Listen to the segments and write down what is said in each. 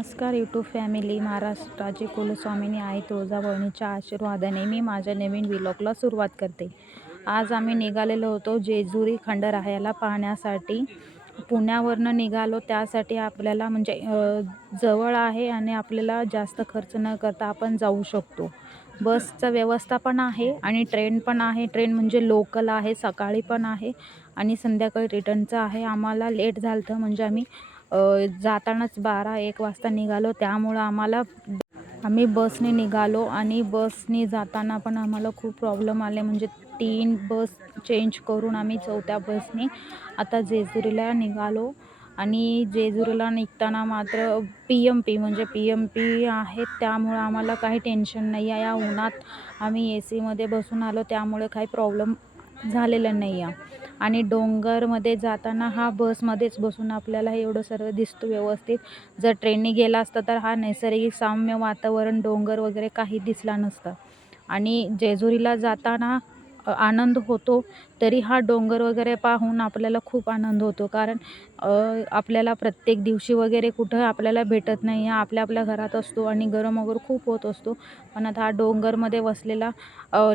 नमस्कार YouTube family महाराष्ट्राची कुलस्वामिनी आई तुळजाभवानीच्या आशीर्वादाने मी माझ्या नवीन विलॉगला सुरुवात करते. आज आम्ही निघालेलो होतो जेजुरी खंडरायाला पाहण्यासाठी. पुण्यावरनं निघालो त्यासाठी आपल्याला म्हणजे जवळ आहे आणि आपल्याला जास्त खर्च न करता आपण जाऊ शकतो. बसचं व्यवस्था पण आहे आणि ट्रेन पण आहे. ट्रेन म्हणजे लोकल आहे सकाळी पण आहे आणि संध्याकाळी रिटर्नचं आहे. आम्हाला लेट झालं तर म्हणजे आम्ही जातानाच बारा एक वाजता निघालो. त्यामुळं आम्हाला आम्ही बसने निघालो आणि बसने जाताना पण आम्हाला खूप प्रॉब्लेम आले. म्हणजे तीन बस चेंज करून आम्ही चौथ्या बसने आता जेजुरीला निघालो. आणि जेजुरीला निघताना मात्र पी एम पी म्हणजे पी एम पी आहेत. त्यामुळं आम्हाला काही टेन्शन नाही आहे या उन्हात आम्ही ए सीमध्ये बसून आलो. त्यामुळे काही प्रॉब्लेम झालेलं नाही आहे आणि डोंगरमध्ये जाताना हा बसमध्येच बसून आपल्याला एवढं सर्व दिसतं व्यवस्थित. जर ट्रेनने गेला असता तर हा नैसर्गिक साम्य वातावरण डोंगर वगैरे काही दिसला नसतं. आणि जेजुरीला जाताना आनंद होतो तरी हा डोंगर वगैरे पाहून आपल्याला खूप आनंद होतो. कारण आपल्याला प्रत्येक दिवशी वगैरे कुठं आपल्याला भेटत नाही आहे आपल्या आपल्या घरात असतो आणि गरम वगैरे खूप होत असतो. पण आता हा डोंगरमध्ये वसलेला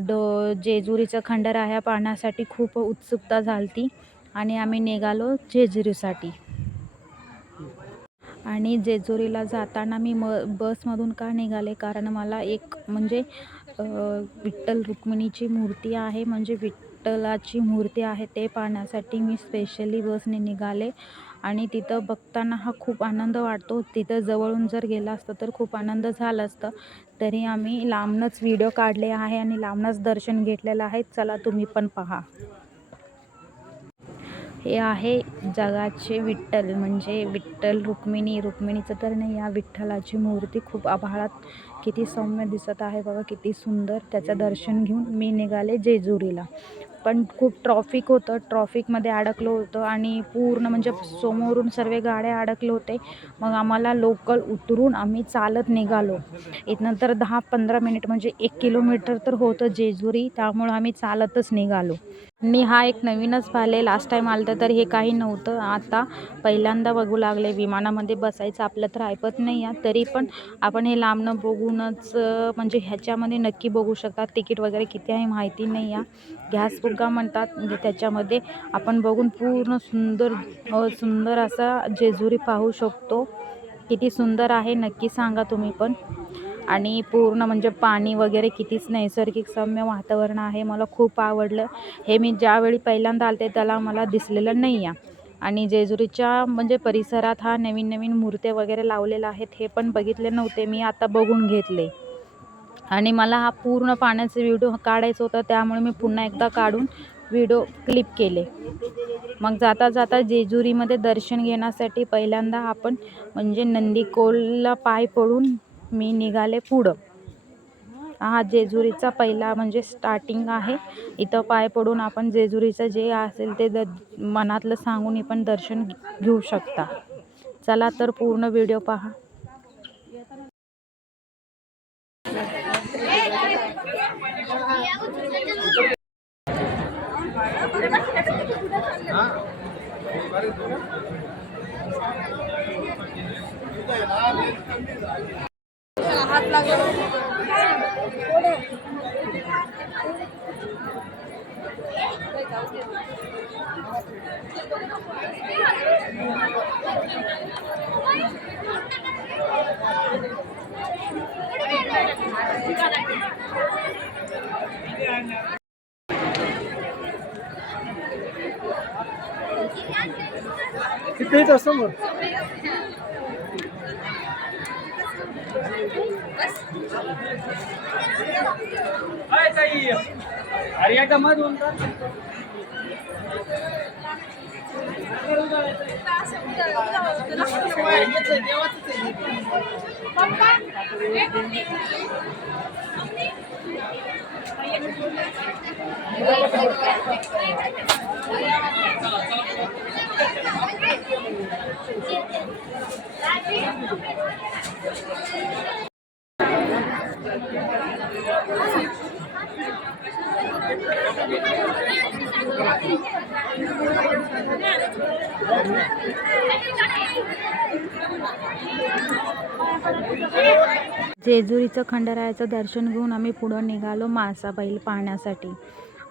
डो जेजुरीचं खंडराया पाहण्यासाठी खूप उत्सुकता झाली आणि आम्ही निघालो जेजुरीसाठी. आणि जेजुरीला जाताना मी म बसमधून का निघाले? कारण मला एक म्हणजे विठ्ठल रुक्मिणीची मूर्ती आहे. म्हणजे विठ्ठलाची मूर्ती आहे ते पाहण्यासाठी मी स्पेशली बसने निघाले. आणि तिथं बघताना हा खूप आनंद वाटतो. तिथं जवळून जर गेला असतं तर खूप आनंद झाला असतं. तरी आम्ही लांबनंच व्हिडिओ काढले आहे आणि लांबनंच दर्शन घेतलेलं आहे. चला तुम्ही पण पहा. हे आहे जगाचे विठ्ठल म्हणजे विठ्ठल रुक्मिणी. रुक्मिणीचं तर नाही या विठ्ठलाची मूर्ती खूप आभाळात. किती सौम्य दिसत आहे बघा किती सुंदर. त्याचं दर्शन घेऊन मी निघाले जेजुरीला. पण खूप ट्रॉफिक होतं. ट्रॉफिकमध्ये अडकलो होतं आणि पूर्ण म्हणजे समोरून सर्व गाड्या अडकले होते. मग आम्हाला लोकल उतरून आम्ही चालत निघालो. इथनं तर दहा पंधरा मिनिट म्हणजे एक किलोमीटर तर होतं जेजुरी. त्यामुळं आम्ही चालतच निघालो. मी हा एक नवीनच पाहिले लास्ट टाईम आलं तर हे काही नव्हतं. आता पहिल्यांदा बघू लागले. विमानामध्ये बसायचं आपलं तर ऐपत नाही आहे तरी पण आपण हे लांबनं बघूनच म्हणजे ह्याच्यामध्ये नक्की बघू शकता तिकीट वगैरे किती आहे माहिती नाही आहे गॅस बुग्गा म्हणतात म्हणजे त्याच्यामध्ये आपण बघून पूर्ण सुंदर सुंदर असा जेजुरी पाहू शकतो. किती सुंदर आहे नक्की सांगा तुम्ही पण. आणि पूर्ण म्हणजे पाणी वगैरे कितीच नैसर्गिक सौम्य वातावरण आहे मला खूप आवडलं. हे मी ज्यावेळी पहिल्यांदा आलते त्याला मला दिसलेलं नाही आहे आणि जेजुरीच्या म्हणजे परिसरात हा नवीन नवीन मूर्त्या वगैरे लावलेल्या आहेत हे पण बघितले नव्हते मी आता बघून घेतले. आणि मला हा पूर्ण पाण्याचा व्हिडिओ काढायचा होता त्यामुळे मी पुन्हा एकदा काढून व्हिडिओ क्लिप केले. मग जाता जाता जेजुरीमध्ये दर्शन घेण्यासाठी पहिल्यांदा आपण म्हणजे नंदीकोलला पाय पडून मी निघाले पुढं. हा जेजुरीचा पहिला म्हणजे स्टार्टिंग आहे. इथं पाय पडून आपण जेजुरीचं जे असेल ते द मनातलं सांगून पण दर्शन घेऊ शकता. चला तर पूर्ण व्हिडिओ पहा. तिथेच असं मग Vai tá aí da mãe do Thank you. जेजुरीचं खंडरायाचं दर्शन घेऊन आम्ही पुढं निघालो मासा बैल पाहण्यासाठी.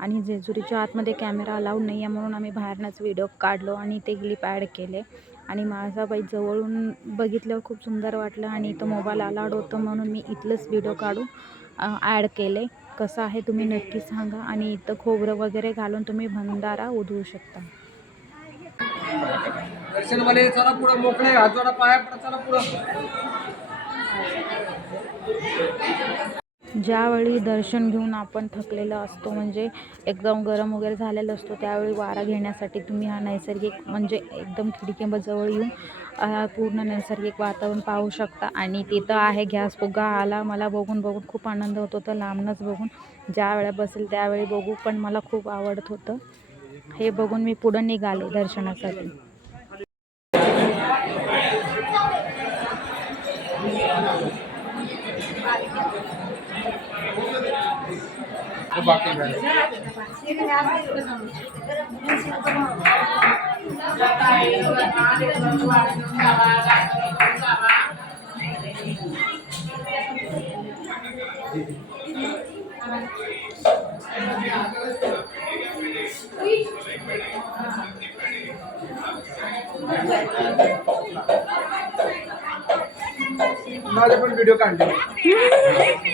आणि जेजुरीच्या आतमध्ये कॅमेरा अलाउड नाही आहे म्हणून आम्ही बाहेरनंच व्हिडिओ काढलो आणि ते क्लिप ॲड केले. आणि माझा बाई जवळून बघितल्यावर खूप सुंदर वाटलं आणि इथं मोबाईल अलाउड होतं म्हणून मी इथलंच व्हिडिओ काढून ॲड केले. कसं आहे तुम्ही नक्की सांगा आणि इथं खोबरं वगैरे घालून तुम्ही भंडारा उधळू शकता. दर्शनवाले चला पुढं मोकळे पाया पडा चला पुढं. ज्यावेळी दर्शन घेऊन आपण थकलेलो असतो म्हणजे एकदम गरम वगैरे झालेला असतो त्यावेळी वारा घेण्यासाठी तुम्ही हा नैसर्गिक म्हणजे एकदम खिडकीजवळ येऊन पूर्ण नैसर्गिक वातावरण पाहू शकता. आणि तिथं आहे गॅस फुगा आला मला बघून बघून खूप आनंद होत. होता लांबनंच बघून ज्या वेळा बसेल त्यावेळी बघू पण मला खूप आवडत होतं. हे बघून मी पुढं निघाले दर्शनासाठी. माझे पण व्हिडिओ काढले.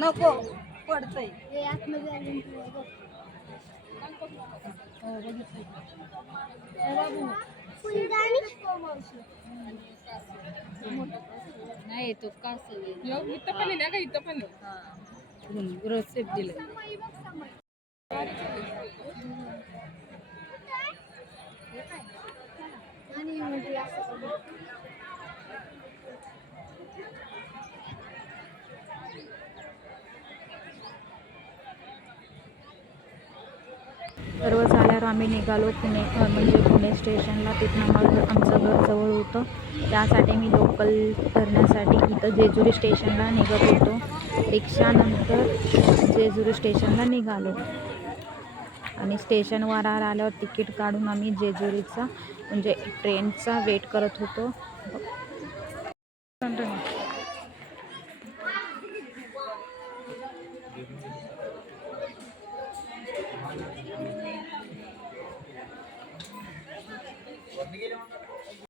नको पडतंय. नाही तो का इथं पण आहे ना का इथं पण आहे. रोसेप दिलं आणि सर्व झाल्यावर आम्ही निघालो पुणे म्हणजे पुणे स्टेशनला. तिथनं मग आमचं घर जवळ होतं. त्यासाठी मी लोकल धरण्यासाठी इथं जेजुरी स्टेशनला निघत होतो. रिक्षानंतर जेजुरी स्टेशनला निघालो. आणि स्टेशनवर आल्यावर तिकीट काढून आम्ही जेजुरीचा म्हणजे ट्रेनचा वेट करत होतो.